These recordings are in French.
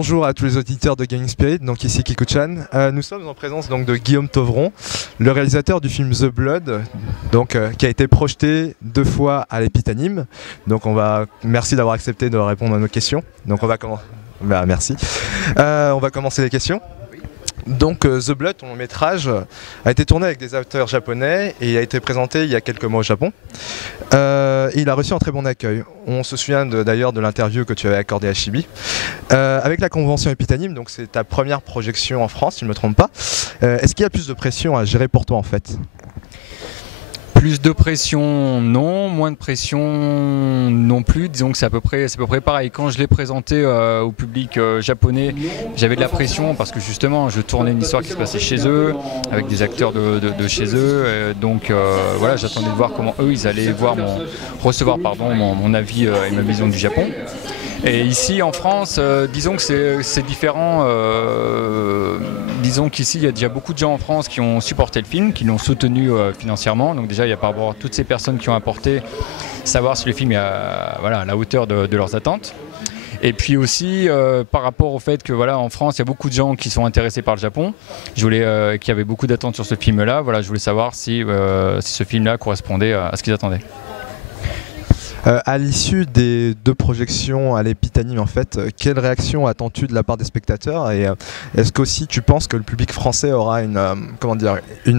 Bonjour à tous les auditeurs de Gaming Spirit, donc ici Kiku-chan. Nous sommes en présence donc, de Guillaume Tovron, le réalisateur du film The Blood, donc, qui a été projeté 2 fois à l'Épitanime. Donc merci d'avoir accepté de répondre à nos questions. Donc on va commencer. Merci. On va commencer les questions. Donc The Blood, ton long métrage, a été tourné avec des acteurs japonais et il a été présenté il y a quelques mois au Japon. Il a reçu un très bon accueil. On se souvient d'ailleurs de l'interview que tu avais accordée à Chibi. Avec la convention Épitanime, donc c'est ta première projection en France, si je ne me trompe pas. Est-ce qu'il y a plus de pression à gérer pour toi en fait ? Plus de pression, non. Moins de pression, non plus. Disons que c'est à peu près pareil. Quand je l'ai présenté au public japonais, j'avais de la pression parce que justement, je tournais une histoire qui se passait chez eux, avec des acteurs de chez eux. Donc voilà, j'attendais de voir comment eux, ils allaient recevoir mon avis et ma vision du Japon. Et ici en France, disons que c'est différent. Disons qu'ici il y a déjà beaucoup de gens en France qui ont supporté le film, qui l'ont soutenu financièrement. Donc déjà il y a par rapport à toutes ces personnes qui ont apporté, savoir si le film est à la hauteur de leurs attentes. Et puis aussi par rapport au fait que voilà, en France il y a beaucoup de gens qui sont intéressés par le Japon. Qui avaient beaucoup d'attentes sur ce film-là. Voilà, je voulais savoir si ce film-là correspondait à ce qu'ils attendaient. À l'issue des 2 projections à l'Épitanime, en fait, quelle réaction attends-tu de la part des spectateurs et est-ce qu'aussi tu penses que le public français aura une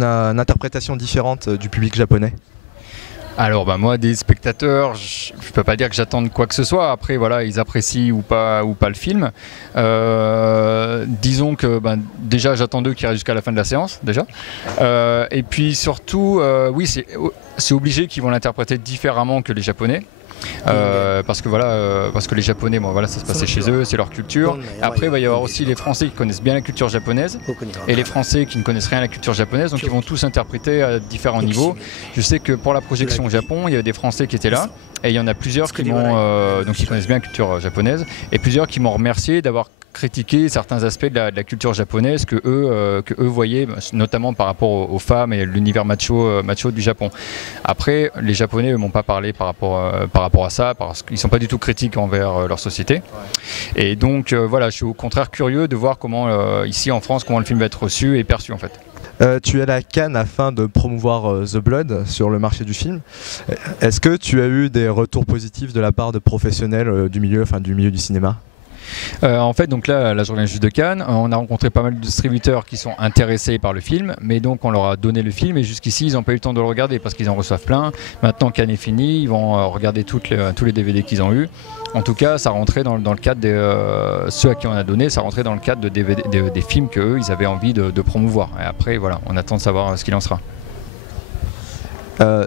interprétation différente du public japonais ? Alors moi des spectateurs, je peux pas dire que j'attende quoi que ce soit. Après voilà, ils apprécient ou pas le film. Disons que déjà j'attends d'eux qu'ils restent jusqu'à la fin de la séance déjà. Et puis surtout oui c'est obligé qu'ils vont l'interpréter différemment que les Japonais. Parce que les Japonais, ça se passait chez eux, c'est leur culture. Après, il va y avoir aussi les Français qui connaissent bien la culture japonaise et les Français qui ne connaissent rien à la culture japonaise, donc ils vont tous interpréter à différents niveaux. Je sais que pour la projection au Japon, il y avait des Français qui étaient là et il y en a plusieurs qui connaissent bien la culture japonaise et plusieurs qui m'ont remercié d'avoir critiquer certains aspects de la culture japonaise que eux voyaient, notamment par rapport aux femmes et l'univers macho du Japon. Après, les Japonais ne m'ont pas parlé par rapport à ça, parce qu'ils ne sont pas du tout critiques envers leur société. Et donc voilà, je suis au contraire curieux de voir comment, ici en France, comment le film va être reçu et perçu en fait. Tu es à la Cannes afin de promouvoir The Blood sur le marché du film. Est-ce que tu as eu des retours positifs de la part de professionnels du milieu du cinéma ? En fait, donc là, la journée juste de Cannes, on a rencontré pas mal de distributeurs qui sont intéressés par le film, mais donc on leur a donné le film et jusqu'ici ils n'ont pas eu le temps de le regarder parce qu'ils en reçoivent plein. Maintenant Cannes est fini, ils vont regarder tous les DVD qu'ils ont eu. En tout cas, ça rentrait dans le cadre ceux à qui on a donné, ça rentrait dans le cadre des films qu'eux ils avaient envie de promouvoir. Et après, voilà, on attend de savoir ce qu'il en sera.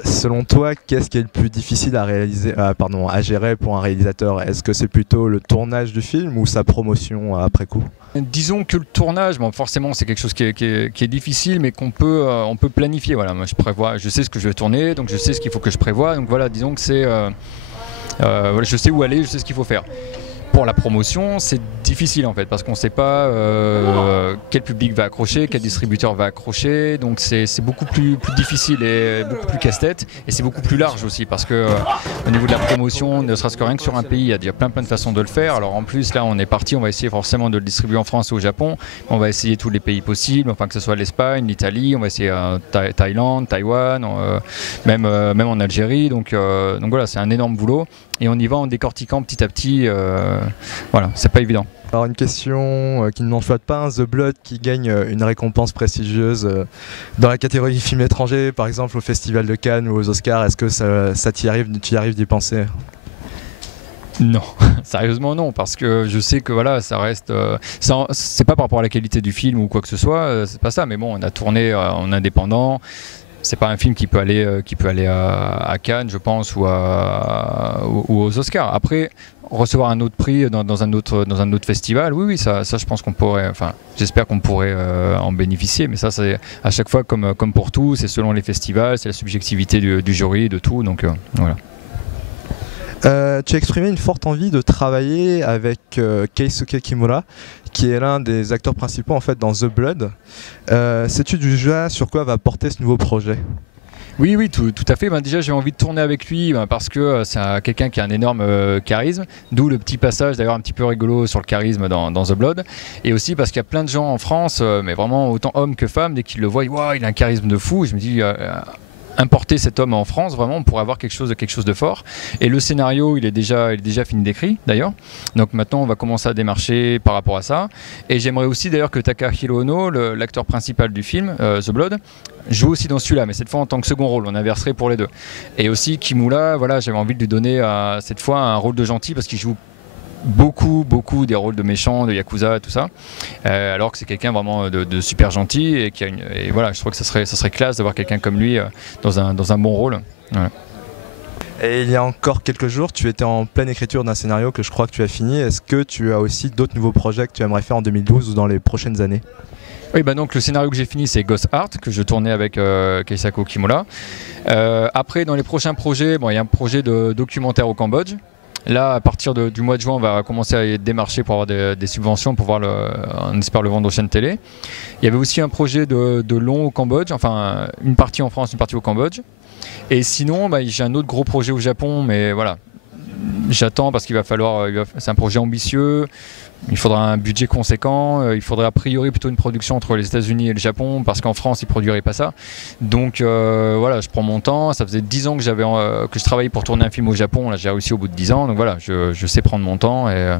Selon toi, qu'est-ce qui est le plus difficile à gérer pour un réalisateur ? Est-ce que c'est plutôt le tournage du film ou sa promotion après coup ? Disons que le tournage, forcément c'est quelque chose qui est difficile, mais on peut planifier. Voilà, moi je sais ce que je vais tourner, donc je sais ce qu'il faut que je prévoie. Donc voilà, disons que je sais où aller, je sais ce qu'il faut faire. Pour la promotion, c'est difficile en fait parce qu'on ne sait pas quel public va accrocher, quel distributeur va accrocher, donc c'est beaucoup plus difficile et beaucoup plus casse-tête et c'est beaucoup plus large aussi parce que au niveau de la promotion, ne serait-ce que rien que sur un pays, il y a déjà plein de façons de le faire. Alors en plus là on est parti, on va essayer forcément de le distribuer en France ou au Japon, on va essayer tous les pays possibles, enfin que ce soit l'Espagne, l'Italie, on va essayer Thaïlande, Taïwan, même en Algérie, donc voilà, c'est un énorme boulot. Et on y va en décortiquant petit à petit, voilà, c'est pas évident. Alors une question qui ne n'en flotte pas, The Blood qui gagne une récompense prestigieuse dans la catégorie film étranger, par exemple au Festival de Cannes ou aux Oscars, est-ce que tu y arrives d'y penser ? Non, sérieusement non, parce que je sais que voilà, ça reste, c'est pas par rapport à la qualité du film ou quoi que ce soit, c'est pas ça, mais bon, on a tourné en indépendant. C'est pas un film qui peut aller à Cannes, je pense, ou aux Oscars. Après, recevoir un autre prix dans un autre festival, oui, ça je pense qu'on pourrait, j'espère qu'on pourrait en bénéficier. Mais ça, c'est à chaque fois comme pour tout, c'est selon les festivals, c'est la subjectivité du jury, de tout. Donc voilà. Tu as exprimé une forte envie de travailler avec Keisuke Kimura, qui est l'un des acteurs principaux en fait dans The Blood. Sais-tu déjà sur quoi va porter ce nouveau projet ? Oui, oui, tout à fait. Ben, déjà, j'ai envie de tourner avec lui parce que c'est quelqu'un qui a un énorme charisme, d'où le petit passage d'ailleurs un petit peu rigolo sur le charisme dans The Blood. Et aussi parce qu'il y a plein de gens en France, mais vraiment autant hommes que femmes, dès qu'ils le voient, wow, il a un charisme de fou. Je me dis, importer cet homme en France, vraiment, on pourrait avoir quelque chose de fort. Et le scénario, il est déjà fini d'écrit, d'ailleurs. Donc maintenant, on va commencer à démarcher par rapport à ça. Et j'aimerais aussi, d'ailleurs, que Takahiro Ono, l'acteur principal du film, The Blood, joue aussi dans celui-là, mais cette fois en tant que second rôle. On inverserait pour les deux. Et aussi, Kimura, voilà, j'avais envie de lui donner cette fois un rôle de gentil parce qu'il joue beaucoup des rôles de méchants, de yakuza, tout ça, alors que c'est quelqu'un vraiment de super gentil et et voilà, je trouve que ça serait classe d'avoir quelqu'un comme lui dans un bon rôle. Voilà. Et il y a encore quelques jours, tu étais en pleine écriture d'un scénario que je crois que tu as fini. Est-ce que tu as aussi d'autres nouveaux projets que tu aimerais faire en 2012 ou dans les prochaines années? Oui, bah donc le scénario que j'ai fini, c'est Ghost Heart, que je tournais avec Keisako Kimura. Après, dans les prochains projets, bon, il y a un projet de documentaire au Cambodge. Là, à partir du mois de juin, on va commencer à démarcher pour avoir des subventions, pour voir on espère le vendre aux chaînes télé. Il y avait aussi un projet de long au Cambodge, enfin une partie en France, une partie au Cambodge. Et sinon, bah, j'ai un autre gros projet au Japon, mais voilà, j'attends parce qu'il va falloir, c'est un projet ambitieux. Il faudra un budget conséquent, il faudrait a priori plutôt une production entre les États-Unis et le Japon parce qu'en France ils ne produiraient pas ça. Donc voilà, je prends mon temps. Ça faisait 10 ans que je travaillais pour tourner un film au Japon. Là, j'ai réussi au bout de 10 ans. Donc voilà, je sais prendre mon temps et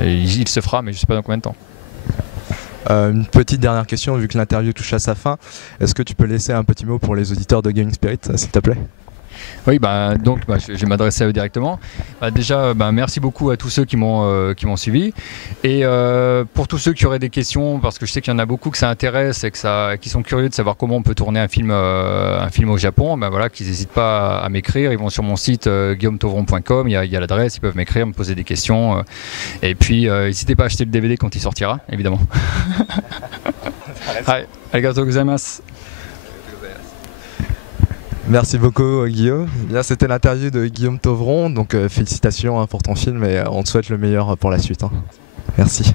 il se fera, mais je ne sais pas dans combien de temps. Une petite dernière question, vu que l'interview touche à sa fin. Est-ce que tu peux laisser un petit mot pour les auditeurs de Gaming Spirit, s'il te plaît? Oui, je vais m'adresser à eux directement. Déjà, merci beaucoup à tous ceux qui m'ont suivi. Et pour tous ceux qui auraient des questions, parce que je sais qu'il y en a beaucoup que ça intéresse et qui sont curieux de savoir comment on peut tourner un film au Japon, voilà, qu'ils n'hésitent pas à m'écrire. Ils vont sur mon site guillaumetovron.com, il y a l'adresse, ils peuvent m'écrire, me poser des questions. Et puis, n'hésitez pas à acheter le DVD quand il sortira, évidemment. Arigatou gozaimasu. Merci beaucoup Guillaume. Bien, c'était l'interview de Guillaume Tovron, donc félicitations pour ton film et on te souhaite le meilleur pour la suite. Merci.